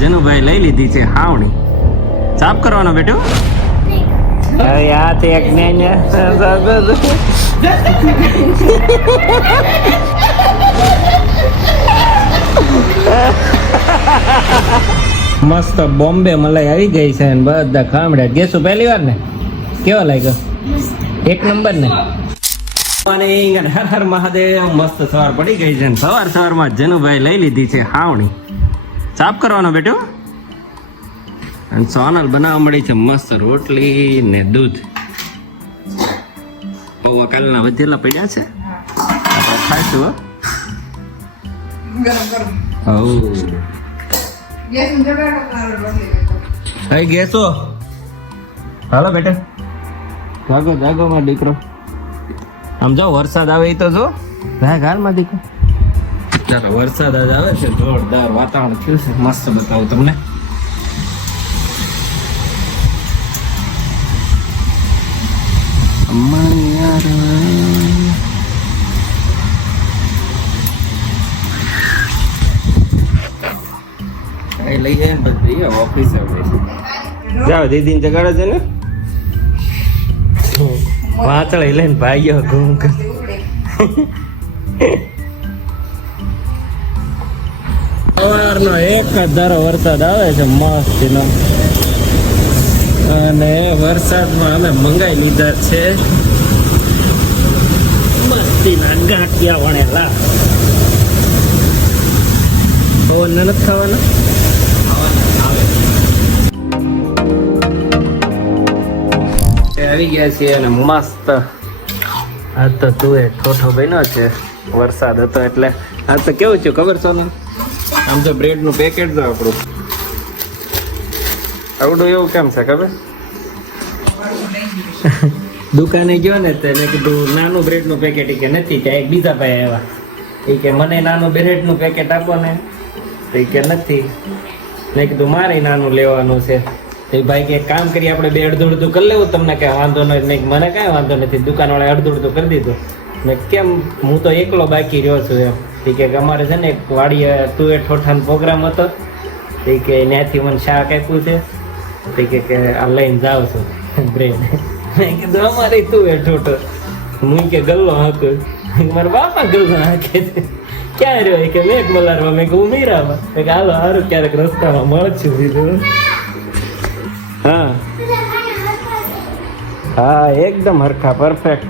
જનુભાઈ લઈ લીધી છે હાવણી. સાફ કરવાનો બેટો. હવે આ તે એક ને મસ્ત બોમ્બે મલાઈ આવી ગઈ છે ને બધા ખામડ્યા ગેસુ પહેલી વાર ને? કેવો લાગ્યો? એક નંબર ને? મોર્નિંગ અને હર હર મહાદેવ મસ્ત સવાર પડી ગઈ છે ને સવાર સવારમાં જનુભાઈ લઈ લીધી છે હાવણી. સાફ કરવાનો બેટો. અને સોનલ બનાવવા મળી છે મસ્ત રોટલી ને દૂધ. પૌવા કાલના વધેલા પડ્યા છે. આપણે ખાઈશું હો. ગેસ હાલો બેટા. જાગો જાગો માં દીકરો. આમ જો વરસાદ આવે તો જો. હાલમાં દીકરો. ચાલો વરસાદ આજ આવે છે જોરદાર વાતાવરણ થયું છે. મસ્ત બતાવું તમને. લઈ જાય ને પછી ઓફિસ જાઓ દીદીને જગાડો છે ને. વાતળ લઈને ભાગ્યો ઘૂમ. સવારનો એક જ ધારો વરસાદ આવે છે, મસ્તીનો. અને વરસાદમાં અમે મંગાઈ લીધા છે. મસ્તીના ગાંઠિયા વણેલા. બહુ નથી ખાવાના? આવી ગયા છીએ અને મસ્ત. આ તો તું એ ઠોઠો બન્યો છે. વરસાદ હતો એટલે. આ તો કેવું છે, ખબર છે ને આમ તો બ્રેડનું પેકેટ તો આપણું. આવડું એવું કેમ છે ખબર? દુકાને ગયો ને તો મેં કીધું, નાનું બ્રેડનું પેકેટ કે નથી, ત્યાં એક બીજા ભાઈ આવ્યા. એ કે, મને નાનું બ્રેડનું પેકેટ આપો ને. તો ઈ કે, નથી. મેં કીધું, મારે નાનું લેવાનું છે. એ ભાઈ કે, કામ કરી આપણે બે અડધું અડધું કરી લેવું તમને કાંઈ વાંધો નહીં મેં મને કાંઈ વાંધો નથી, દુકાનવાળાએ અડધું અડધું કરી દીધું. મેં કેમ? હું તો એકલો બાકી રહ્યો છું એમ. એ કે અમારે છે ને એક વાડીએ તું એ ઠોઠાનો પ્રોગ્રામ હતો. તે કે ત્યાંથી મને શાક આપ્યું છે. તે કે કે આ લઈને જાઉં છું. બ્રેન મેં કીધું, અમારે તું એ ઠોઠો. હું કે ગલ્લો હાંકું. મારા બાપા ગલ્લો હાંકે ક્યાં રહ્યો? કે મેં મલારમાં. મેં કહું મીરામાં. મેં કે હાલો, હારું, ક્યારેક રસ્તામાં મળશું. બીજું હા. હા, એકદમ હરખા પરફેક્ટ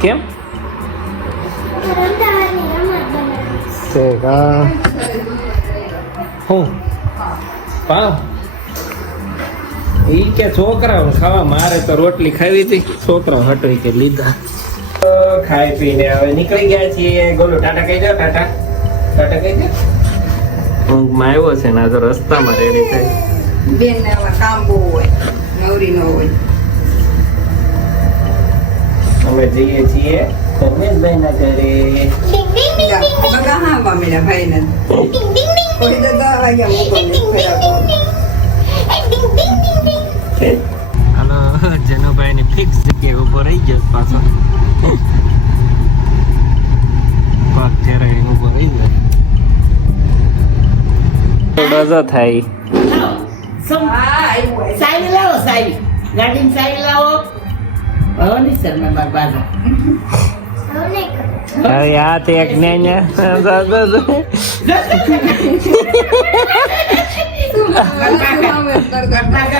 કેમ? છે હા હું પાવ ઈ કે છોકરાઓ ખાવા મારે તો રોટલી ખાવી હતી. છોકરાઓ હટવી કે લીધા. તો ખાઈ પીને હવે નીકળી ગયા છીએ. ગોલું ટાટા કહી જાઓ ટાટા. ટાટા કહી જાઓ ઊંઘમાં આવ્યો છે ને આ તો રસ્તામાં રેડી થાય બેન ને કામ બહુ હોય નવરી ન હોય. અમે જઈએ છીએ. ધર્મેશભાઈ ના ઘરે. ને કોઈ તો દસ વાગ્યા મૂકો હાલો જનુભાઈ ની ફિક્સ જગ્યાએ ઊભો રહી ગયો પાછો. પગ ફેરવી ઊભો રહી ગયો. થાય. સાવી લાવો. મારા બાજુ. હવે આ તે એક ને ને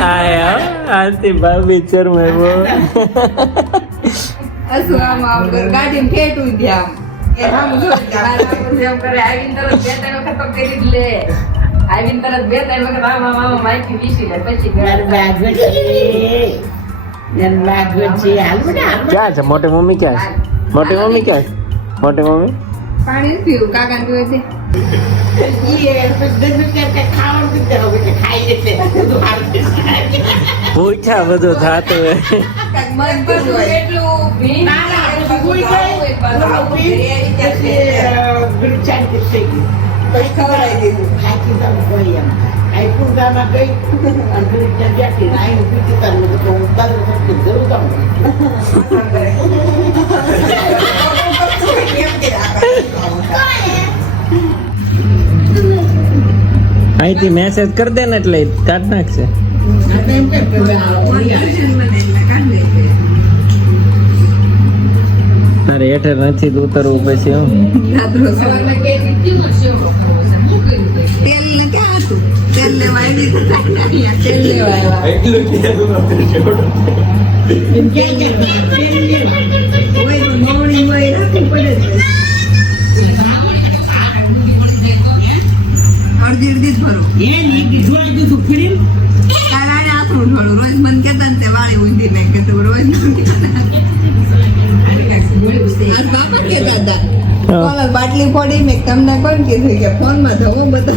આયા આંતી ભાભી ચરમાવો ગાડી ફેટું ધ્યાન એ આમ જો એમ કરે આવીને તરત બે ત્રણ વખત કરી લે આવીને તરત બે ત્રણ વખત આમાં આમાં માહિતી વીસી લે પછી મારી છે? ક્યાં મોટી મમ્મી ક્યાં છે? મોટી મમ્મી ક્યાં છે? મોટી મમ્મી? પાણી નથી પીવું કાકા પીવે છે. પૂછા બધું થાતું હોય અહીંથી મેસેજ કરી દે ને એટલે કાઢ નાખશે. એમ અરે હેઠે નથી ઉતરવું પછી હું દાદરો સવાર અડધી જ એ નહીં કીધું આ કીધું ફિલ્મ આને થોડું રોજ મન કહેતા ને વાળી ઊંધી નાખે તો રોજ મન બાટલી ફોડી મેં તમને કોણ કીધું કે ફોનમાં ધવો બધા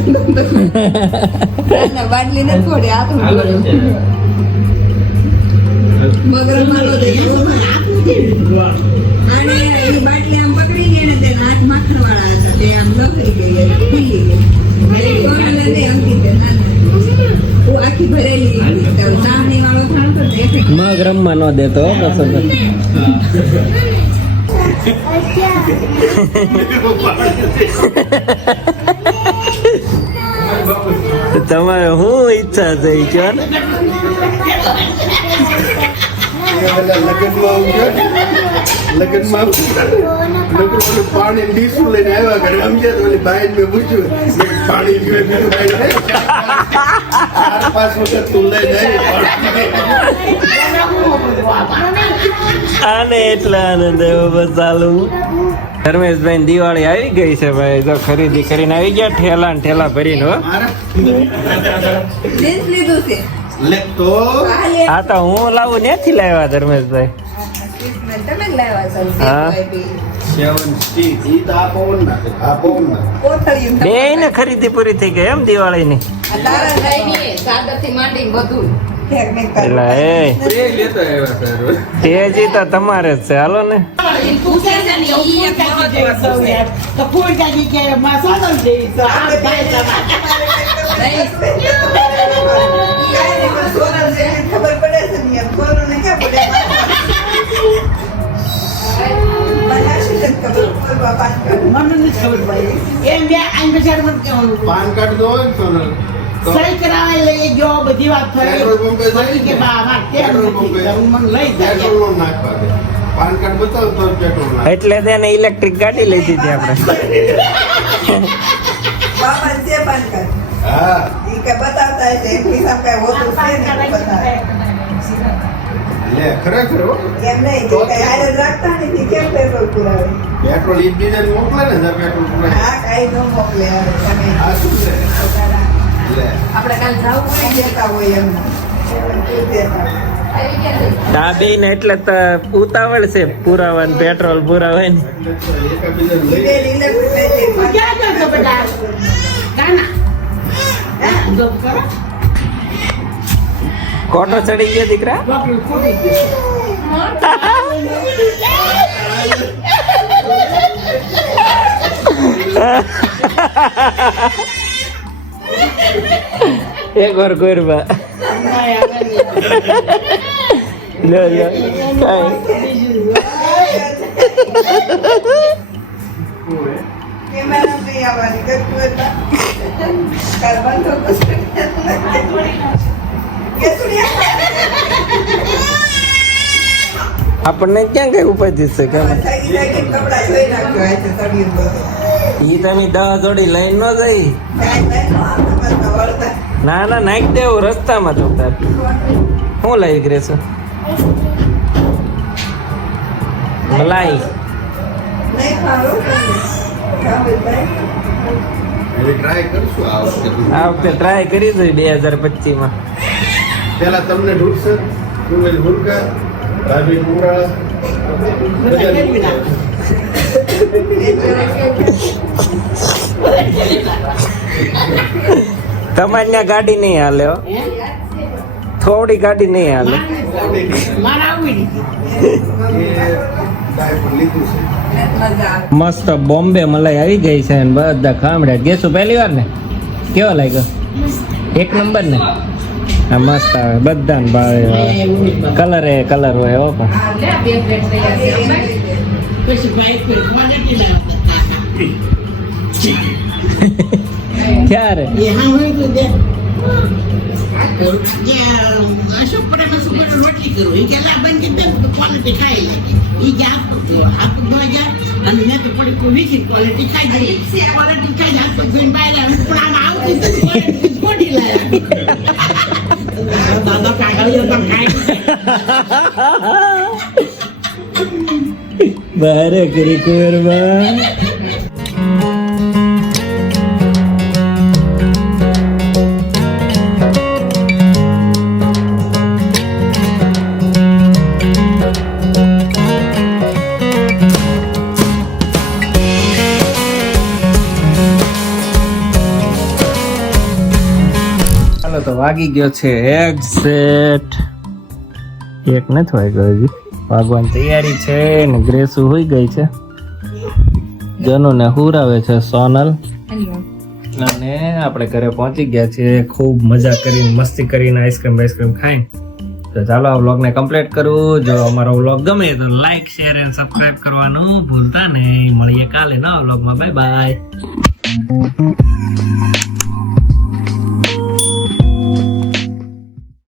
બાટલી ને ફોડી આથરું મગર મારો અને એ બાટલી આમ પકડી ગઈ ને તેના હાથ માખણ વાળા હતા. તે આમ લખી ગઈ ખુલી ગઈ. અને કોરોના ને એમ કીધું ના ના હું આખી ભરેલી હતી. તો ચામડી વાળો ખાણો તો દેખે મગ રમવા ન દેતો હો કશો તમારે શું ઈચ્છા છે ઈ ને લગ્નમાં ઊંઘ્યો ને, લગ્નમાં લોકો પાણી ડીશું લઈને આવ્યા ઘરે. સમજ્યા તો ઓલી મેં પૂછ્યું પાણી પીવે બીજું કાંઈ ચાર પાંચ વખત તું લઈને આવી આને એટલા આનંદ એવો બસ ચાલુ. ધર્મેશભાઈ દિવાળી આવી ગઈ છે ભાઈ. તો ખરીદી કરીને આવી ગયા ઠેલા ને ઠેલા ભરીને હો. લીધું છે. લે તો આ તો હું લાવું નથી લાવ્યા ધર્મેશભાઈ? તમે લાવ્યા હા. ને ખરીદી પૂરી થઈ ગઈ એમ. એટલે એ. તેજી તો તમારે જ છે હાલો ને. પૂછે ખબર પડે છે ને ક્યાં પડે મને ખબર પડી. એમ બે. પાન કાર્ડ તો હોય સોનલ સહી કરાવે લઈ બધી વાત થઈ કે કેમ મને લઈ જાય. પાન કાર્ડ બતાવો તો પેટ્રોલ એટલે તેને ઇલેક્ટ્રિક ગાડી લીધી હતી આપણે. બાપા છે પાંચ કરોડ. હા. ઈ કે બતાવતા એમ હિસાબ કઈ હોતું છે ને બતાવે. લે ખરેખર હો. એમ નહીં તો જ રાખતા નથી કેમ પેટ્રોલ પુરાવે? પેટ્રોલ ઈ બીજાને મોકલે ને જ્યાં પેટ્રોલ પુરાય. આ કાંઈ ન મોકલે તમે. આ શું છે? લે. આપણે કાલ જાવું હોય કોઈ દેતા હોય. આવી ગયા ને. ને એટલે તો ઉતાવળ છે પુરાવાનું પેટ્રોલ પુરાવાય ને. એટલે તો એકાબીજાને લઈ ઈ બેન ઇલેક્ટ્રિક લઈ તું ક્યાં ગયો છો બેટા કાના હા જો કરો કોટો ચડી ગયો દીકરા એક વાર ગોરબા આપણને ક્યાં કઈ ઉપાધિ છે કે થાકી થાકીને કપડાં ધોઈ નાખ્યો હોય છે તળિયું બધું. ઈ તમે દવા જોડી લઈને ન જઈ. ના ના, નાખી દેવું, રસ્તામાં જોતા શું લઈ ગ્રેસો મલાઈ નહીં આ વખતે ટ્રાય કરી જોઈ બે હજાર પચીસમાં પેલા તમને ઢૂંઢશે ડુંગળી ભૂલકા રાજી ફેરવી તમારે ત્યાં ગાડી નહીં હાલે થોડી ગાડી નહીં હાલે. મારા આવી લીધું છે. મસ્ત બોમ્બે મલાઈ આવી ગઈ છે ને બધા ખામડે ગેસું, પહેલી વાર ને? કેવો લાગ્યો? એક નંબર ને? આ મસ્ત આવે, બધાને ભાવે. કલર એ કલર હોય એવો પણ. ક્યારે? અશોક પટેલ શું કરે. એ કે બંધ કે ક્વોલિટી ખાઈ એ કે આપતો આપતો અને તો પડી ક્વોલિટી ખાઈ ગઈ ક્વોલિટી ખાઈ જાય, તો આવતી ખોટી લાયા. દાદા કરી કુંવરમાં વાગી ગયો છે. એક્ઝેટ એક નથી વાગ્યો હજી. વાગવાની તૈયારી છે ને ગ્રેસુ હોઈ ગઈ છે. જનુ ને હુરાવે છે સોનલ. અને આપણે ઘરે પહોંચી ગયા છીએ. ખૂબ મજા કરીને, મસ્તી કરીને આઈસ્ક્રીમ આઈસ્ક્રીમ ખાઈને. તો ચાલો આ વ્લોગને કમ્પ્લીટ કરું. જો અમારો વ્લોગ ગમે તો લાઈક શેર એન્ડ સબસ્ક્રાઇબ કરવાનું ભૂલતા નહીં. મળીએ કાલે નવા વ્લોગમાં. Bye bye